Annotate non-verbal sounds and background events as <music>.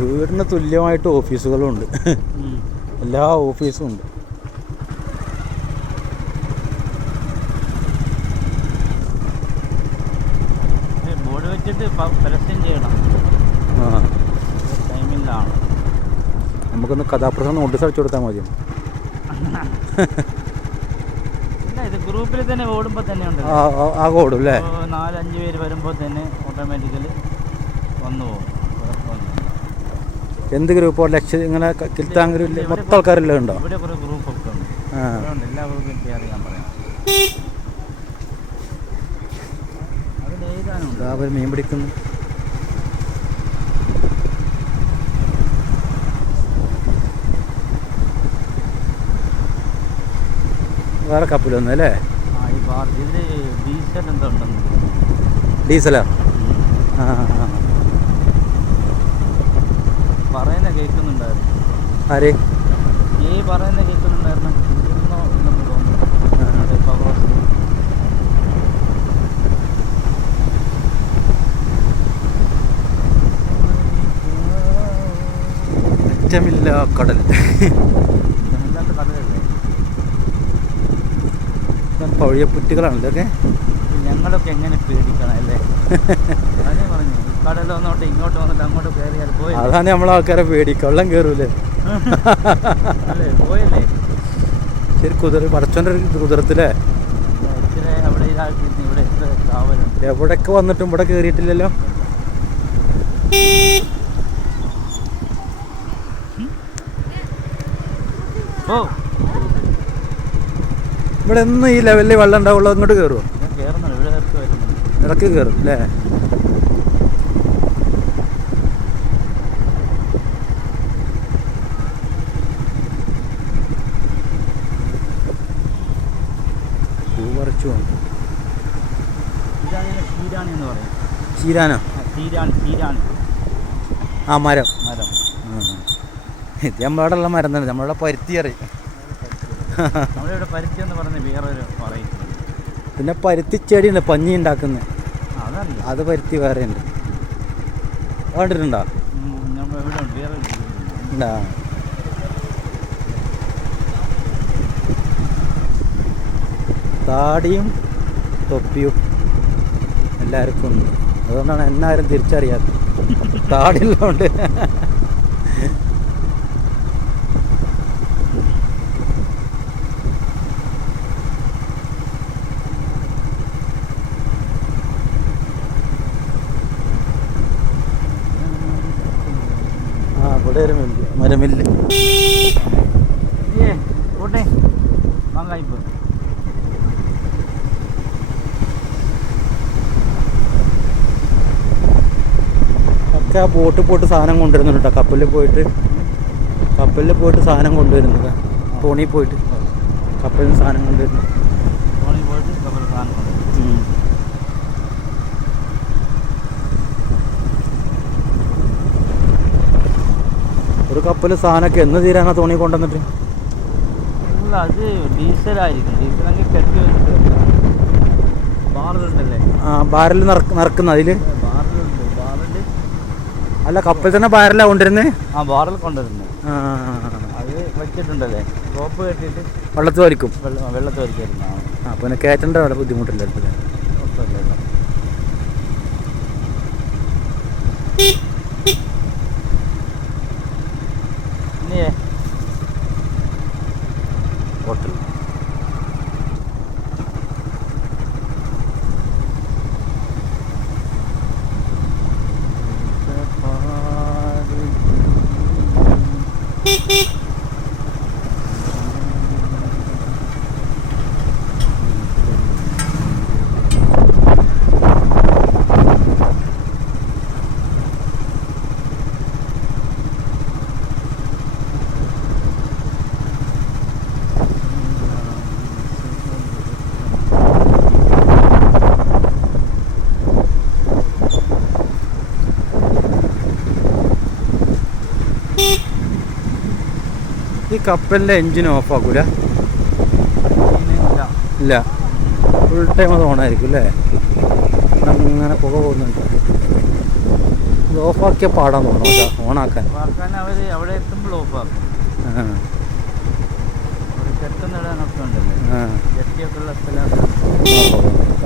വീടിന് തുല്യമായിട്ട് ഓഫീസുകളുണ്ട്. എല്ലാ ഓഫീസും ഉണ്ട്. ബോർഡ് വെച്ചിട്ട് പരസ്യം ചെയ്യണം. ആ. ടൈമിലാണ് നമുക്കൊന്ന് കഥാപ്രസംഗം നോട്ടീസ് അടിച്ചു കൊടുത്താൽ മതി. <laughs> ഗ്രൂപ്പിൽ തന്നെ ഓടുമ്പോൾ തന്നെ ഉണ്ട് ആ ഓടും അല്ലേ? നാലഞ്ച് പേര് വരുമ്പോൾ തന്നെ ഓട്ടോമാറ്റിക്കലി വന്നു പോകും. എന്ത് ഗ്രൂപ്പ് ലക്ഷ്യം ഇങ്ങനെ ക- കിൽത്താങ്കൂർ ഇവിടെ മൊത്തം ആൾക്കാരെല്ലാം ഉണ്ടോ? ഇവിടെ കുറേ ഗ്രൂപ്പൊക്കെ ഉണ്ട്. ആ. ഇവിടെ ഉണ്ട് ഞാൻ പറയാം. അവർ മീൻ പിടിക്കുന്നു. വേറെ കപ്പിലൊന്നും അല്ലേ? ഡീസലാ? ആ. പറയുന്ന കേൾക്കുന്നുണ്ടായിരുന്നു. ആര്? ഈ പറയുന്ന കേൾക്കുന്നുണ്ടായിരുന്നു. അറ്റമില്ല കടൽ. പഴയ പുറ്റുകളാണ് ഇതൊക്കെ ഞങ്ങളൊക്കെ എങ്ങനെ പേടിക്കണം അല്ലേ? പറഞ്ഞു കടൽ ഇങ്ങോട്ട് വന്നിട്ട് അങ്ങോട്ട് കയറിയാൽ പോയി അതാണ് നമ്മളെ ആൾക്കാരെ പേടി കള്ളം കയറൂലേ പോയല്ലേ? ശരി കുതിര പടച്ചോന്റെ കാവലുണ്ട്. എവിടെയൊക്കെ വന്നിട്ടും ഇവിടെ കയറിയിട്ടില്ലല്ലോ ഓ ഇവിടെ ഒന്നും ഈ ലെവലിൽ വെള്ളം ഉണ്ടാവുള്ളൂ അങ്ങോട്ട് കയറുമോ ഇടയ്ക്ക് കയറും അല്ലേ പറിച്ചു ചീരാനോ? ആ, മരം. മരം. ഇത് നമ്മളവിടെ ഉള്ള മരം തന്നെ നമ്മളവിടെ പരുത്തി അറിയും. നമ്മളിവിടെ പരുത്തി എന്ന് പറഞ്ഞ വേറൊരു പറയും. പിന്നെ പരുത്തി ചെടിയുണ്ട് പഞ്ഞി ഉണ്ടാക്കുന്നത് അതല്ല അത് പരുത്തി വേറെ ഉണ്ട്. കണ്ടിട്ടുണ്ടോ? ഉണ്ട്. താടിയും തൊപ്പിയും എല്ലാവർക്കും ഉണ്ട്. അതുകൊണ്ടാണ് എന്നാരും തിരിച്ചറിയാത്തത്. <laughs> താടിയുള്ളതുകൊണ്ട് ആ ഇവിടെ ഒരു മില്ല് മരമില്ല് ഓട്ടെ. വാങ്ങായിപ്പോ ഒക്കെ ആ ബോട്ടിൽ പോയിട്ട് സാധനം കൊണ്ടുവരുന്നുണ്ട് കേട്ടോ. കപ്പലിൽ പോയിട്ട്. കപ്പലിൽ പോയിട്ട് സാധനം കൊണ്ടുവരുന്നത്. തോണിയിൽ പോയിട്ട്. കപ്പലിൽ സാധനം കൊണ്ടുവരുന്നു. ഫോണിൽ പോയിട്ട് കപ്പൽ സാധനം കൊണ്ട് ഒരു കപ്പൽ സാധനമൊക്കെ എന്ന് തീരാനാ തോണി കൊണ്ടുവന്നിട്ട്? അത് ഡീസലായിരിക്കും. ഡീസലെങ്കിൽ കെട്ടി വെച്ചിട്ട് ബാറിലുണ്ടല്ലേ? ആ ബാരൽ നിറക്കുന്ന അതിൽ അല്ല കപ്പൽ തന്നെ ബാരലാ കൊണ്ടുവരുന്നത് ആ ബാറിൽ കൊണ്ടുവരുന്നത് ആ അത് വെച്ചിട്ടുണ്ടല്ലേ? റോപ്പ് കെട്ടിയിട്ട് വെള്ളത്തിൽ വലിക്കും. വെള്ളത്തിൽ ആ. പിന്നെ കയറ്റേണ്ട അവിടെ ബുദ്ധിമുട്ടില്ല. അടുത്തത് ഈ കപ്പലിന്റെ എൻജിൻ ഓഫ് ആക്കൂല ഇല്ല. ഫുൾ ടൈം അത് ഓണായിരിക്കും അല്ലേ? അങ്ങനെ പുക പോകുന്നുണ്ട്. ഇത് ഓഫാക്കിയ പാടാൻ തോന്നുന്നു ഓണാക്കാൻ. അവിടെ എത്തുമ്പോൾ ഓഫാക്കും. ഉണ്ടല്ലോ? ഉള്ള സ്ഥലം ആ, പോകുന്നു.